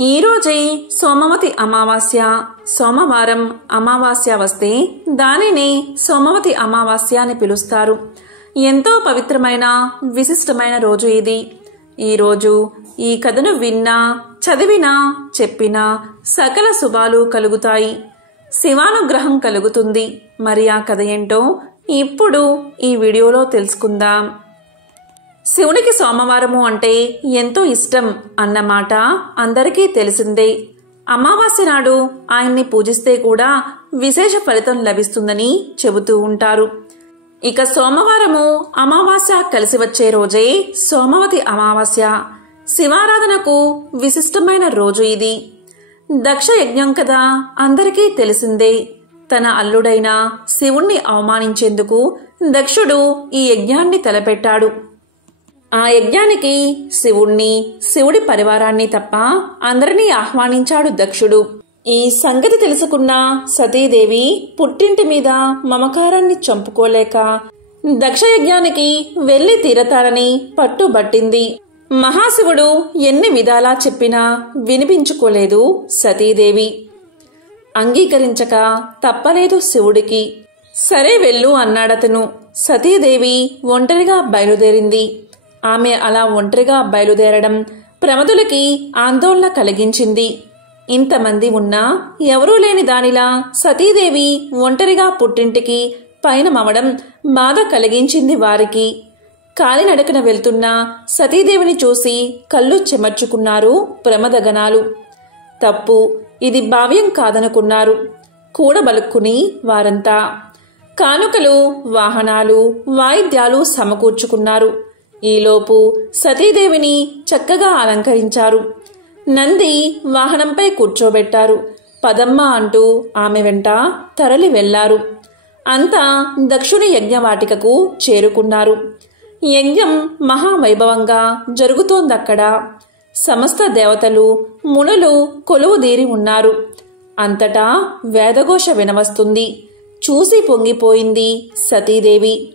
ఈ రోజే సోమవతి అమావాస్య. సోమవారం అమావాస్య వస్తే దానిని సోమవతి అమావాస్య అని పిలుస్తారు. ఎంతో పవిత్రమైన విశిష్టమైన రోజు ఇది. ఈ రోజు ఈ కథను విన్నా, చదివినా, చెప్పినా సకల శుభాలు కలుగుతాయి, శివానుగ్రహం కలుగుతుంది. మరి ఆ కథ ఏంటో ఇప్పుడు ఈ వీడియోలో తెలుసుకుందాం. శివునికి సోమవారము అంటే ఎంతో ఇష్టం అన్నమాట అందరికీ తెలిసిందే. అమావాస్య నాడు ఆయన్ని పూజిస్తే కూడా విశేష ఫలితం లభిస్తుందని చెబుతూ ఉంటారు. ఇక సోమవారము అమావాస్య కలిసి వచ్చే రోజే సోమవతి అమావాస్య. శివారాధనకు విశిష్టమైన రోజు ఇది. దక్ష యజ్ఞం కదా అందరికీ తెలిసిందే. తన అల్లుడైన శివుణ్ణి అవమానించేందుకు దక్షుడు ఈ యజ్ఞాన్ని తలపెట్టాడు. ఆ యజ్ఞానికి శివుణ్ణి, శివుడి పరివారాన్ని తప్ప అందరినీ ఆహ్వానించాడు దక్షుడు. ఈ సంగతి తెలుసుకున్న సతీదేవి పుట్టింటి మీద మమకారాన్ని చంపుకోలేక దక్షయజ్ఞానికి వెళ్లి తీరతారని పట్టుబట్టింది. మహాశివుడు ఎన్ని విధాలా చెప్పినా వినిపించుకోలేదు సతీదేవి. అంగీకరించక తప్పలేదు శివుడికి. సరే వెళ్ళు అన్నాడతను. సతీదేవి ఒంటరిగా బయలుదేరింది. ఆమె అలా ఒంటరిగా బయలుదేరడం ప్రమదులకి ఆందోళన కలిగించింది. ఇంతమంది ఉన్నా ఎవరూ లేని దానిలా సతీదేవి ఒంటరిగా పుట్టింటికి పయనమవడం బాధ కలిగించింది వారికి. కాలినడకన వెళ్తున్న సతీదేవిని చూసి కళ్ళు చెమర్చుకున్నారు ప్రమదగణాలు. తప్పు, ఇది భావ్యం కాదనుకున్నారు కూడబలుక్కుని వారంతా. కానుకలు, వాహనాలు, వాయిద్యాలు సమకూర్చుకున్నారు. ఈలోపు సతీదేవిని చక్కగా అలంకరించారు. నంది వాహనంపై కూర్చోబెట్టారు. పదమ్మ అంటూ ఆమె వెంట తరలి వెళ్లారు. అంతా దక్షుని యజ్ఞవాటికకు చేరుకున్నారు. యజ్ఞం మహావైభవంగా జరుగుతోందక్కడ. సమస్త దేవతలు, మునులు కొలువుదీరి ఉన్నారు. అంతటా వేదఘోష వినవస్తుంది. చూసి పొంగిపోయింది సతీదేవి.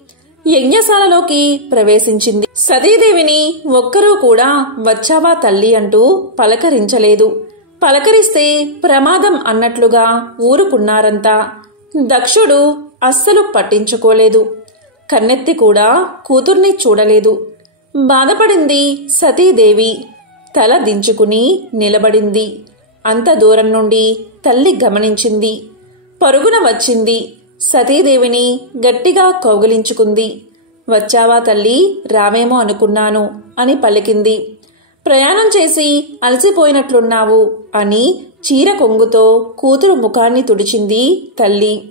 యజ్ఞశాలలోకి ప్రవేశించింది. సతీదేవిని ఒక్కరూ కూడా వచ్చావా తల్లి అంటూ పలకరించలేదు. పలకరిస్తే ప్రమాదం అన్నట్లుగా ఊరుకున్నారంతా. దక్షుడు అస్సలు పట్టించుకోలేదు. కన్నెత్తి కూడా కూతుర్ని చూడలేదు. బాధపడింది సతీదేవి. తల దించుకుని నిలబడింది. అంత దూరం నుండి తల్లి గమనించింది. పరుగున వచ్చింది. సతీదేవిని గట్టిగా కౌగిలించుకుంది. వచ్చావా తల్లి, రావేమో అనుకున్నాను అని పలికింది. ప్రయాణం చేసి అలసిపోయినట్లున్నావు అని చీర కొంగుతో కూతురు ముఖాన్ని తుడిచింది తల్లి.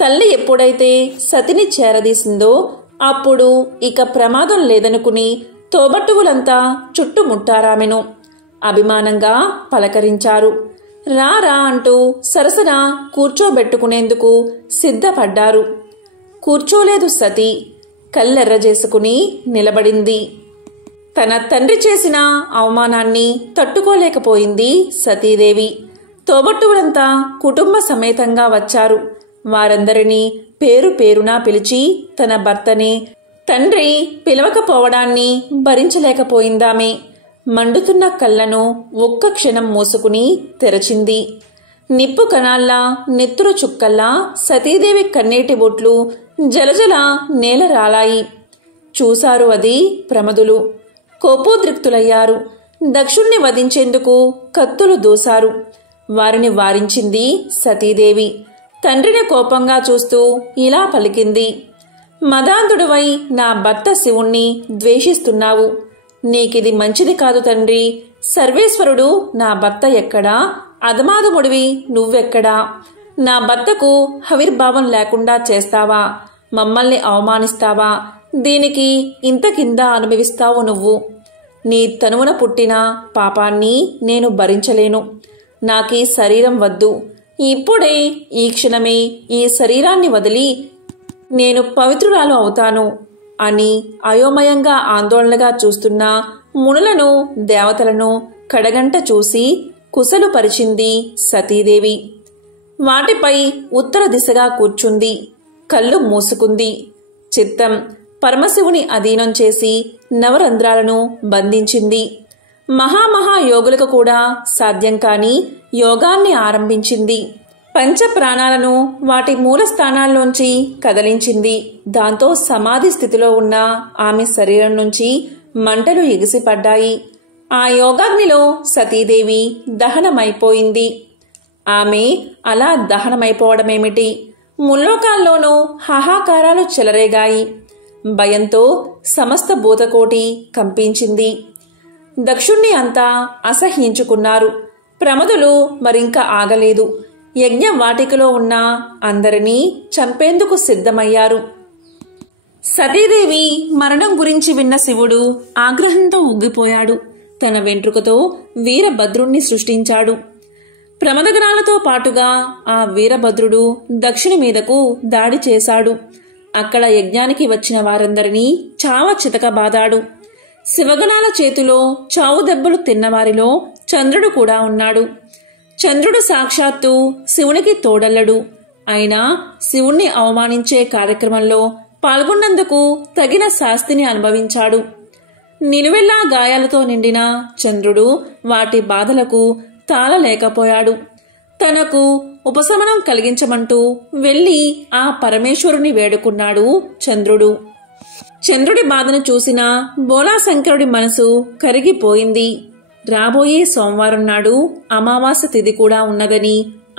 తల్లి ఎప్పుడైతే సతిని చేరదీసిందో అప్పుడు ఇక ప్రమాదం లేదనుకుని తోబట్టువులంతా చుట్టుముట్టారామెను. అభిమానంగా పలకరించారు. రారా అంటూ సరసన కూర్చోబెట్టుకునేందుకు సిద్ధపడ్డారు. కూర్చోలేదు సతీ. కళ్ళెర్రజేసుకుని నిలబడింది. తన తండ్రి చేసిన అవమానాన్ని తట్టుకోలేకపోయింది సతీదేవి. తోబట్టువులంతా కుటుంబ సమేతంగా వచ్చారు. వారందరినీ పేరు పేరునా పిలిచి తన భర్తని, తండ్రి పిలవకపోవడాన్ని భరించలేకపోయిందామె. మండుతున్న కళ్ళను ఒక్క క్షణం మూసుకుని తెరచింది. నిప్పు కణాల్లా, నెత్తురు చుక్కల్లా సతీదేవి కన్నీటి బొట్లు జలజల నేల రాలాయి. చూశారు అది ప్రమదులు. కోపోద్రిక్తులయ్యారు. దక్షుణ్ణి వధించేందుకు కత్తులు దూశారు. వారిని వారించింది సతీదేవి. తండ్రిని కోపంగా చూస్తూ ఇలా పలికింది. మదాంధుడువై నా భర్త శివుణ్ణి ద్వేషిస్తున్నావు. నీకిది మంచిది కాదు తండ్రి. సర్వేశ్వరుడు నా భర్త ఎక్కడా, అధమాధముడివి నువ్వెక్కడా? నా భర్తకు హవిర్భావం లేకుండా చేస్తావా? మమ్మల్ని అవమానిస్తావా? దీనికి ఇంత కింద అనుభవిస్తావు నువ్వు. నీ తనువున పుట్టిన పాపాన్ని నేను భరించలేను. నాకీ శరీరం వద్దు. ఇప్పుడే ఈ క్షణమే ఈ శరీరాన్ని వదిలి నేను పవిత్రురాలు అవుతాను అని అయోమయంగా ఆందోళనగా చూస్తున్న మునులను, దేవతలను కడగంట చూసి కుశలు పరిచింది సతీదేవి. వాటిపై ఉత్తర దిశగా కూర్చుంది. కళ్ళు మూసుకుంది. చిత్తం పరమశివుని అధీనం చేసి నవరంధ్రాలను బంధించింది. మహాయోగులకు కూడా సాధ్యం కాని యోగాన్ని ఆరంభించింది. పంచ ప్రాణాలను వాటి మూల స్థానాల్లోంచి కదిలించింది. దాంతో సమాధి స్థితిలో ఉన్న ఆమె శరీరం నుంచి మంటలు ఎగిసిపడ్డాయి. ఆ యోగాగ్నిలో సతీదేవి దహనమైపోయింది. ఆమె అలా దహనమైపోవడమేమిటి, ముల్లోకాల్లోనూ హాహాకారాలు చెలరేగాయి. భయంతో సమస్త భూతకోటి కంపించింది. దక్షుణ్ణి అంతా అసహ్యించుకున్నారు. ప్రమదులు మరింక ఆగలేదు. యజ్ఞవాటికలో ఉన్న అందరినీ చంపేందుకు సిద్ధమయ్యారు. సతీదేవి మరణం గురించి విన్న శివుడు ఆగ్రహంతో ఉగ్గిపోయాడు. తన వెంట్రుకతో వీరభద్రుణ్ణి సృష్టించాడు. ప్రమదగణాలతో పాటుగా ఆ వీరభద్రుడు దక్షుని మీదకు దాడి చేశాడు. అక్కడ యజ్ఞానికి వచ్చిన వారందరినీ చావ చితకబాదాడు. శివగణాల చేతిలో చావు దెబ్బలు తిన్నవారిలో చంద్రుడు కూడా ఉన్నాడు. చంద్రుడు సాక్షాత్తు శివునికి తోడల్లడు. అయినా శివుణ్ణి అవమానించే కార్యక్రమంలో పాల్గొన్నందుకు తగిన శాస్తిని అనుభవించాడు. నిలువెల్లా గాయాలతో నిండిన చంద్రుడు వాటి బాధలకు తాళలేకపోయాడు. తనకు ఉపశమనం కలిగించమంటూ వెళ్లి ఆ పరమేశ్వరుని వేడుకున్నాడు చంద్రుడు. చంద్రుడి బాధను చూసిన బోలాశంకరుడి మనసు కరిగిపోయింది. రాబోయే సోమవారం నాడు అమావాస్య తిథి కూడా ఉన్నదని,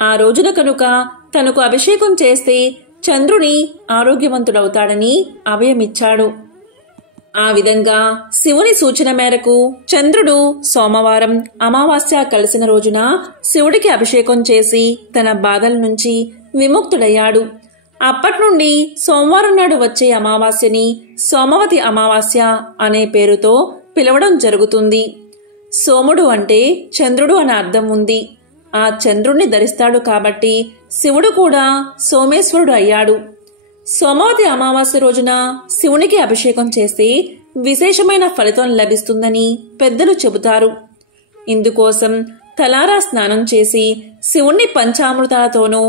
ఆ రోజున కనుక తనకు అభిషేకం చేస్తే చంద్రుని ఆరోగ్యవంతుడవుతాడని అభయమిచ్చాడు. ఆ విధంగా శివుని సూచన మేరకు చంద్రుడు సోమవారం అమావాస్య కలిసిన రోజున శివుడికి అభిషేకం చేసి తన బాధల నుంచి విముక్తుడయ్యాడు. అప్పట్నుండి సోమవారం నాడు వచ్చే అమావాస్యని సోమవతి అమావాస్య అనే పేరుతో పిలవడం జరుగుతుంది. సోముడు అంటే చంద్రుడు అనే అర్థం ఉంది. ఆ చంద్రుణ్ణి ధరిస్తాడు కాబట్టి శివుడు కూడా సోమేశ్వరుడు అయ్యాడు. సోమవతి అమావాస్య రోజున శివునికి అభిషేకం చేస్తే విశేషమైన ఫలితం లభిస్తుందని పెద్దలు చెబుతారు. ఇందుకోసం తలారా స్నానం చేసి శివుణ్ణి పంచామృతాలతోనూ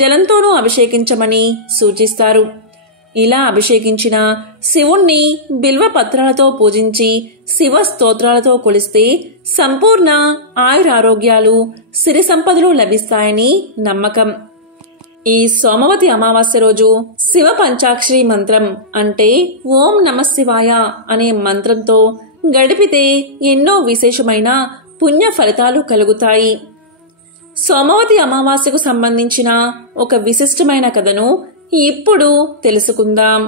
జలంతోనూ అభిషేకించమని సూచిస్తారు. ఇలా అభిషేకించిన శివుణ్ణి బిల్వ పత్రాలతో పూజించి శివ స్తోత్రాలతో కొలిస్తే సంపూర్ణ ఆయురారోగ్యాలు సిరి సంపదలు లభిస్తాయని నమ్మకం. ఈ సోమవతి అమావాస్య రోజు శివ పంచాక్షరి మంత్రం అంటే ఓం నమఃశివాయ అనే మంత్రంతో గడిపితే ఎన్నో విశేషమైన పుణ్య ఫలితాలు కలుగుతాయి. సోమవతి అమావాస్యకు సంబంధించిన ఒక విశిష్టమైన కథను ఇప్పుడు తెలుసుకుందాం.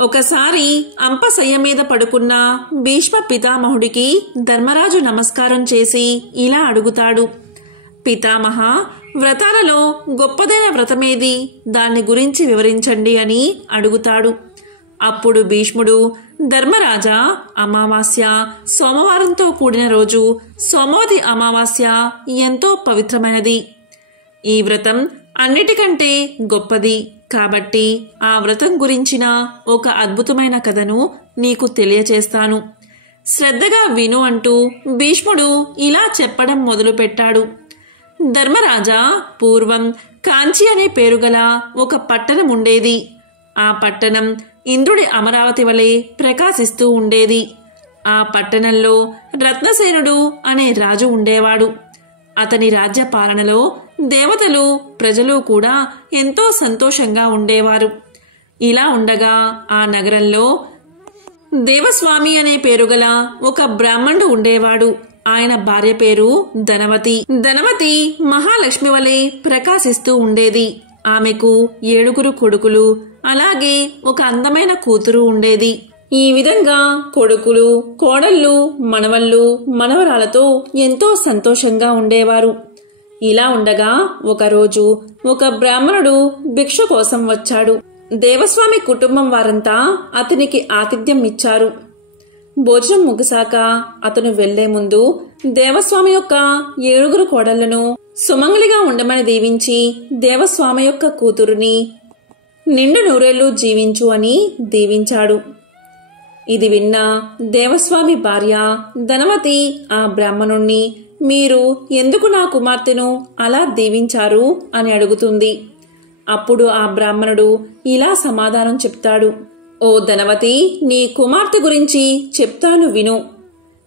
ఒకసారి అంపశయ్య మీద పడుకున్న భీష్మ పితామహుడికి ధర్మరాజు నమస్కారం చేసి ఇలా అడుగుతాడు. పితామహ, వ్రతాలలో గొప్పదైన వ్రతమేది, దాన్ని గురించి వివరించండి అని అడుగుతాడు. అప్పుడు భీష్ముడు, ధర్మరాజా, అమావాస్య సోమవారంతో కూడిన రోజు సోమవతి అమావాస్య ఎంతో పవిత్రమైనది. ఈ వ్రతం అన్నిటికంటే గొప్పది కాబట్టి ఆ వ్రతం గురించిన ఒక అద్భుతమైన కథను నీకు తెలియచేస్తాను. శ్రద్ధగా విను అంటూ భీష్ముడు ఇలా చెప్పడం మొదలుపెట్టాడు. ధర్మరాజా, పూర్వం కాంచి అనే పేరుగల ఒక పట్టణం ఉండేది. ఆ పట్టణం ఇంద్రుడి అమరావతి వలె ప్రకాశిస్తూ ఉండేది. ఆ పట్టణంలో రత్నసేనుడు అనే రాజు ఉండేవాడు. అతని రాజ్య పాలనలో దేవతలు, ప్రజలు కూడా ఎంతో సంతోషంగా ఉండేవారు. ఇలా ఉండగా ఆ నగరంలో దేవస్వామి అనే పేరుగల ఒక బ్రాహ్మణుడు ఉండేవాడు. ఆయన భార్య పేరు ధనవతి. ధనవతి మహాలక్ష్మి వలె ప్రకాశిస్తూ ఉండేది. ఆమెకు 7 కొడుకులు, అలాగే ఒక అందమైన కూతురు ఉండేది. ఈ విధంగా కొడుకులు, కోడళ్ళు, మనవళ్ళు, మనవరాలతో ఎంతో సంతోషంగా ఉండేవారు. ఇలా ఉండగా ఒకరోజు ఒక బ్రాహ్మణుడు భిక్ష కోసం వచ్చాడు. దేవస్వామి కుటుంబం వారంతా అతనికి ఆతిథ్యం ఇచ్చారు. భోజనం ముగిశాక అతను వెళ్లే ముందు దేవస్వామి యొక్క 7 కోడళ్లను సుమంగళిగా ఉండమని దీవించి దేవస్వామి యొక్క కూతురుని నిండు నూరేళ్లు జీవించు అని దీవించాడు. ఇది విన్న దేవస్వామి భార్య ధనవతి ఆ బ్రాహ్మణుణ్ణి, మీరు ఎందుకు నా కుమార్తెను అలా దీవించారు అని అడుగుతుంది. అప్పుడు ఆ బ్రాహ్మణుడు ఇలా సమాధానం చెప్తాడు. ఓ ధనవతి, నీ కుమార్తె గురించి చెప్తాను విను.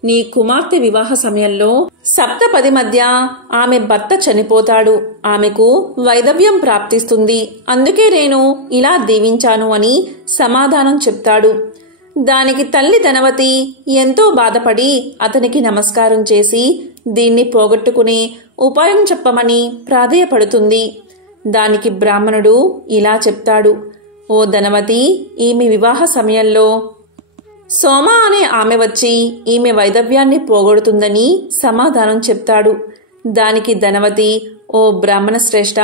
నీ కుమార్తె వివాహ సమయంలో సప్తపది మధ్య ఆమె భర్త చనిపోతాడు. ఆమెకు వైధవ్యం ప్రాప్తిస్తుంది. అందుకే నేను ఇలా దీవించాను అని సమాధానం చెప్తాడు. దానికి తల్లి ధనవతి ఎంతో బాధపడి అతనికి నమస్కారం చేసి దీన్ని పోగొట్టుకునే ఉపాయం చెప్పమని ప్రాధేయపడుతుంది. దానికి బ్రాహ్మణుడు ఇలా చెప్తాడు. ఓ ధనవతి, ఈమె వివాహ సమయంలో సోమ అనే ఆమె వచ్చి ఈమె వైధవ్యాన్ని పోగొడుతుందని సమాధానం చెప్తాడు. దానికి ధనవతి, ఓ బ్రాహ్మణ శ్రేష్ఠ,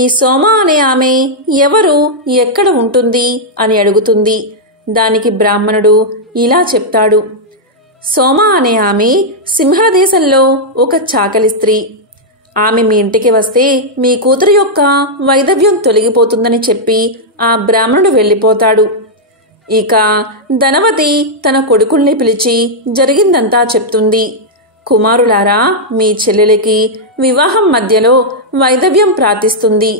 ఈ సోమ అనే ఆమె ఎవరు, ఎక్కడ ఉంటుంది అని అడుగుతుంది. దానికి బ్రాహ్మణుడు ఇలా చెప్తాడు. సోమ అనే ఆమె సింహళ దేశంలో ఒక చాకలి స్త్రీ. ఆమె మీ ఇంటికి వస్తే మీ కూతురు యొక్క వైధవ్యం తొలగిపోతుందని చెప్పి ఆ బ్రాహ్మణుడు వెళ్ళిపోతాడు. ఇక ధనవతి తన కొడుకుల్ని పిలిచి జరిగిందంతా చెప్తుంది. కుమారులారా, మీ చెల్లెలికి వివాహం మధ్యలో వైధవ్యం ప్రార్థిస్తుంది.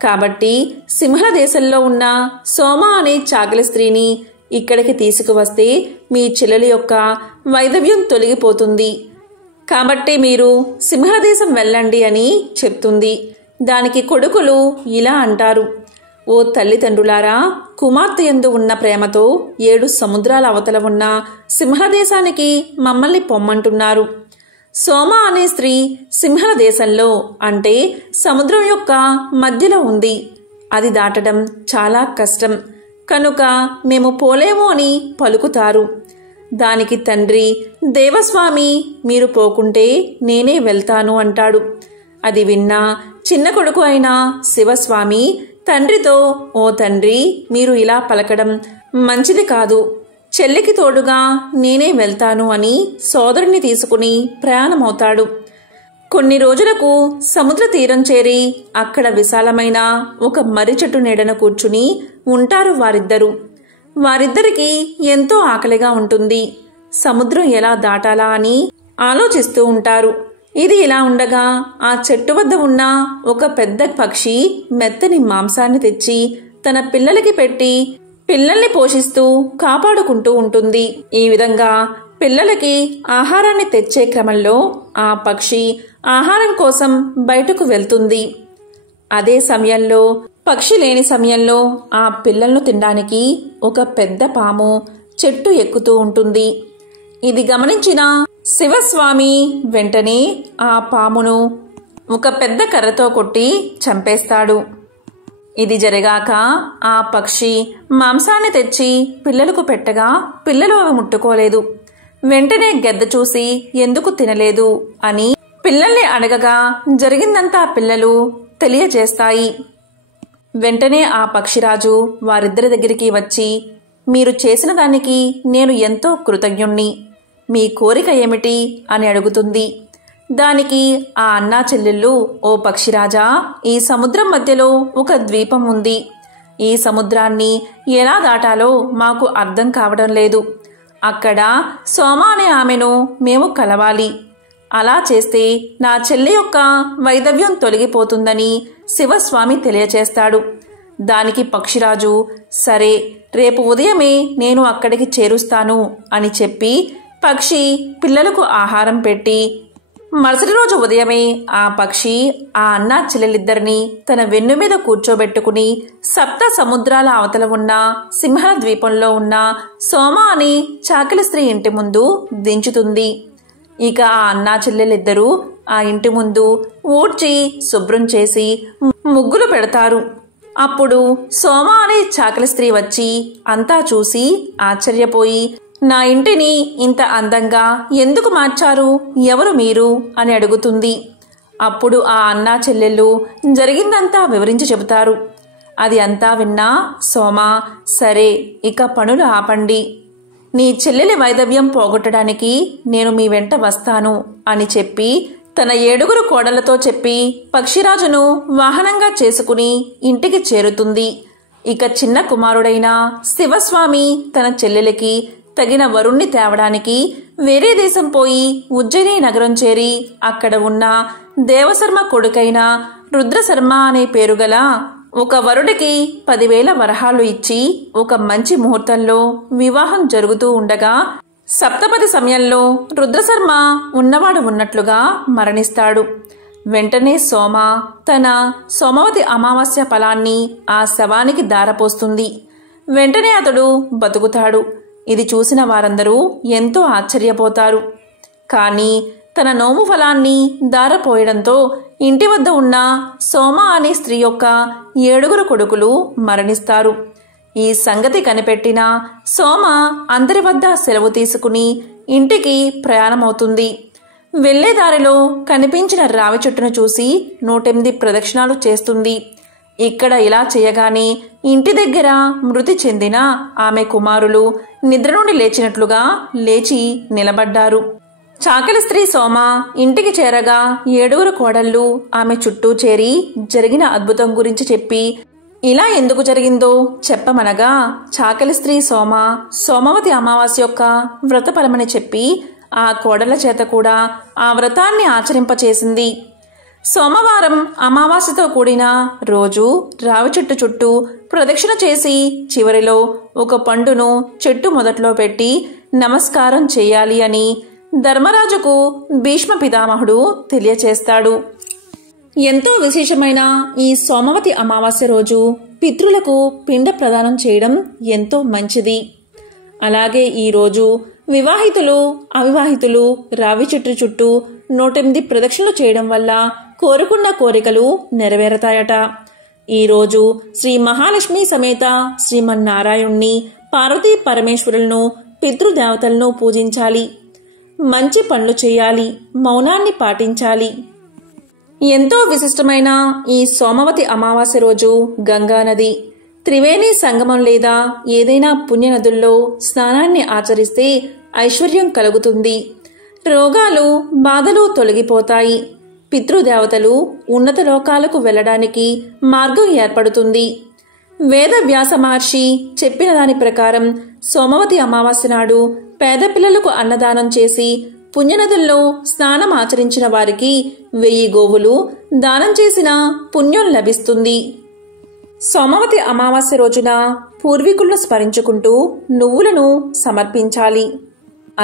కాబట్టి సింహళ దేశంలో ఉన్న సోమ అనే చాకలి స్త్రీని ఇక్కడికి తీసుకువస్తే మీ చెల్లెలి యొక్క వైధవ్యం తొలగిపోతుంది. కాబట్టి మీరు సింహళ దేశం వెళ్ళండి అని చెప్తుంది. దానికి కొడుకులు ఇలా అంటారు. ఓ తల్లిదండ్రులారా, కుమార్తె యందు ఉన్న ప్రేమతో 7 సముద్రాల అవతల ఉన్న సింహళ దేశానికి మమ్మల్ని పొమ్మంటున్నారు. సోమ అనే స్త్రీ సింహళ దేశంలో అంటే సముద్రం యొక్క మధ్యలో ఉంది. అది దాటడం చాలా కష్టం కనుక మేము పోలేము అని పలుకుతారు. దానికి తండ్రి, దేవస్వామి, మీరు పోకుంటే నేనే వెళ్తాను అంటాడు. అది విన్న చిన్న కొడుకు అయిన శివస్వామి తండ్రితో, ఓ తండ్రి, మీరు ఇలా పలకడం మంచిది కాదు. చెల్లికి తోడుగా నేనే వెళ్తాను అని సోదరుని తీసుకుని ప్రయాణమవుతాడు. కొన్ని రోజులకు సముద్ర తీరం చేరి అక్కడ విశాలమైన ఒక మర్రి చెట్టు నీడన కూర్చుని ఉంటారు వారిద్దరూ. వారిద్దరికి ఎంతో ఆకలిగా ఉంటుంది. సముద్రం ఎలా దాటాలా అని ఆలోచిస్తూ ఉంటారు. ఇది ఇలా ఉండగా ఆ చెట్టు వద్ద ఉన్న ఒక పెద్ద పక్షి మెత్తని మాంసాన్ని తెచ్చి తన పిల్లలకి పెట్టి పిల్లల్ని పోషిస్తూ కాపాడుకుంటూ ఉంటుంది. ఈ విధంగా పిల్లలకి ఆహారాన్ని తెచ్చే క్రమంలో ఆ పక్షి ఆహారం కోసం బయటకు వెళ్తుంది. అదే సమయంలో పక్షి లేని సమయంలో ఆ పిల్లలను తినడానికి ఒక పెద్ద పాము చెట్టు ఎక్కుతూ ఉంటుంది. ఇది గమనించిన శివస్వామి వెంటనే ఆ పామును ఒక పెద్ద కర్రతో కొట్టి చంపేస్తాడు. ఇది జరిగాక ఆ పక్షి మాంసాన్ని తెచ్చి పిల్లలకు పెట్టగా పిల్లలు అవి ముట్టుకోలేదు. వెంటనే గెద్ద చూసి ఎందుకు తినలేదు అని పిల్లల్ని అడగగా జరిగిందంతా పిల్లలు తెలియజేస్తాయి. వెంటనే ఆ పక్షిరాజు వారిద్దరి దగ్గరికి వచ్చి, మీరు చేసిన దానికి నేను ఎంతో కృతజ్ఞుణ్ణి. మీ కోరిక ఏమిటి అని అడుగుతుంది. దానికి ఆ అన్నా చెల్లెళ్ళు, ఓ పక్షిరాజా, ఈ సముద్రం మధ్యలో ఒక ద్వీపం ఉంది. ఈ సముద్రాన్ని ఎలా దాటాలో మాకు అర్థం కావడం లేదు. అక్కడ సోమ అనే ఆమెను మేము కలవాలి. అలా చేస్తే నా చెల్లి యొక్క వైధవ్యం తొలగిపోతుందని శివస్వామి తెలియచేస్తాడు. దానికి పక్షిరాజు, సరే, రేపు ఉదయమే నేను అక్కడికి చేరుస్తాను అని చెప్పి పక్షి పిల్లలకు ఆహారం పెట్టి మరుసటి రోజు ఉదయమే ఆ పక్షి ఆ అన్నా చెల్లెలిద్దరినీ తన వెన్ను మీద కూర్చోబెట్టుకుని 7 సముద్రాల అవతల ఉన్న సింహళ ద్వీపంలో ఉన్న సోమ అనే చాకలి స్త్రీ ఇంటి ముందు దించుతుంది. ఇక ఆ అన్నా చెల్లెలిద్దరూ ఆ ఇంటి ముందు ఊడ్చి శుభ్రం చేసి ముగ్గులు పెడతారు. అప్పుడు సోమ అనే చాకలి స్త్రీ వచ్చి అంతా చూసి ఆశ్చర్యపోయి, నా ఇంటిని ఇంత అందంగా ఎందుకు మార్చారు, ఎవరు మీరు అని అడుగుతుంది. అప్పుడు ఆ అన్నా చెల్లెళ్ళు జరిగిందంతా వివరించి చెబుతారు. అది అంతా విన్నా సోమ, సరే, ఇక పనులు ఆపండి. నీ చెల్లెలి వైధవ్యం పోగొట్టడానికి నేను మీ వెంట వస్తాను అని చెప్పి తన 7 కోడళ్లతో చెప్పి పక్షిరాజును వాహనంగా చేసుకుని ఇంటికి చేరుతుంది. ఇక చిన్న కుమారుడైన శివస్వామి తన చెల్లెలికి తగిన వరుణ్ణి తేవడానికి వేరే దేశం పోయి ఉజ్జయిని నగరం చేరి అక్కడ ఉన్న దేవశర్మ కొడుకైన రుద్రశర్మ అనే పేరుగల ఒక వరుడికి 10,000 వరహాలు ఇచ్చి ఒక మంచి ముహూర్తంలో వివాహం జరుగుతూ ఉండగా సప్తపది సమయంలో రుద్రశర్మ ఉన్నవాడు ఉన్నట్లుగా మరణిస్తాడు. వెంటనే సోమ తన సోమవతి అమావాస్య ఫలాన్ని ఆ శవానికి దారపోస్తుంది. వెంటనే అతడు బతుకుతాడు. ఇది చూసిన వారందరూ ఎంతో ఆశ్చర్యపోతారు. కానీ తన నోము ఫలాన్ని దారపోయడంతో ఇంటి వద్ద ఉన్న సోమ అనే స్త్రీ యొక్క 7 కొడుకులు మరణిస్తారు. ఈ సంగతి కనిపెట్టిన సోమ అందరి వద్ద సెలవు తీసుకుని ఇంటికి ప్రయాణమవుతుంది. వెళ్లే దారిలో కనిపించిన రావి చెట్టును చూసి 108 ప్రదక్షిణాలు చేస్తుంది. ఇక్కడ ఇలా చేయగానే ఇంటి దగ్గర మృతి చెందిన ఆమె కుమారులు నిద్ర నుండి లేచినట్లుగా లేచి నిలబడ్డారు. చాకలి స్త్రీ సోమ ఇంటికి చేరగా 7 కోడళ్ళు ఆమె చుట్టూ చేరి జరిగిన అద్భుతం గురించి చెప్పి ఇలా ఎందుకు జరిగిందో చెప్పమనగా చాకలి స్త్రీ సోమ సోమవతి అమావాస్య యొక్క వ్రతఫలమని చెప్పి ఆ కోడళ్ల చేత కూడా ఆ వ్రతాన్ని ఆచరింపచేసింది. సోమవారం అమావాస్యతో కూడిన రోజు రావి చెట్టు చుట్టూ ప్రదక్షిణ చేసి చివరిలో ఒక పండును చెట్టు మొదట్లో పెట్టి నమస్కారం చేయాలి అని ధర్మరాజుకు భీష్మ పితామహుడు తెలియచేస్తాడు. ఎంతో విశేషమైన ఈ సోమవతి అమావాస్య రోజు పితృలకు పిండ ప్రదానం చేయడం ఎంతో మంచిది. అలాగే ఈ రోజు వివాహితులు అవివాహితులు రావి చెట్టు చుట్టూ 108 ప్రదక్షిణలు చేయడం వల్ల కోరుకున్న కోరికలు నెరవేరతాయట. ఈరోజు శ్రీ మహాలక్ష్మి సమేత శ్రీమన్నారాయణ్ణి పార్వతీ పరమేశ్వరులను పితృదేవతలను పూజించాలి. మంచి పనులు చేయాలి. మౌనాన్ని పాటించాలి. ఎంతో విశిష్టమైన ఈ సోమవతి అమావాస్య రోజు గంగానది త్రివేణి సంగమం లేదా ఏదైనా పుణ్యనదుల్లో స్నానాన్ని ఆచరిస్తే ఐశ్వర్యం కలుగుతుంది. రోగాలు బాధలు తొలగిపోతాయి. పితృదేవతలు ఉన్నత లోకాలకు వెళ్లడానికి మార్గం ఏర్పడుతుంది. వేద వ్యాస మహర్షి చెప్పిన దాని ప్రకారం సోమవతి అమావాస్య నాడు పేద పిల్లలకు అన్నదానం చేసి పుణ్యనదుల్లో స్నానం ఆచరించిన వారికి 1000 గోవులు దానం చేసిన పుణ్యం లభిస్తుంది. సోమవతి అమావాస్య రోజున పూర్వీకులను స్మరించుకుంటూ నువ్వులను సమర్పించాలి.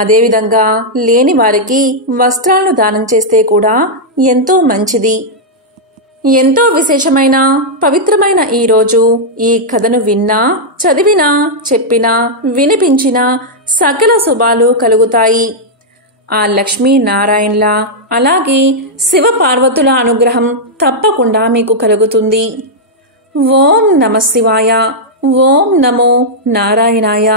అదేవిధంగా లేని వారికి వస్త్రాలను దానం చేస్తే కూడా ఎంతో మంచిది. ఎంతో విశేషమైన పవిత్రమైన ఈ రోజు ఈ కథను విన్నా, చదివినా, చెప్పినా, వినిపించినా సకల శుభాలు కలుగుతాయి. ఆ లక్ష్మీనారాయణల అలాగే శివ పార్వతుల అనుగ్రహం తప్పకుండా మీకు కలుగుతుంది. ఓం నమః శివాయ. ఓం నమో నారాయణాయ.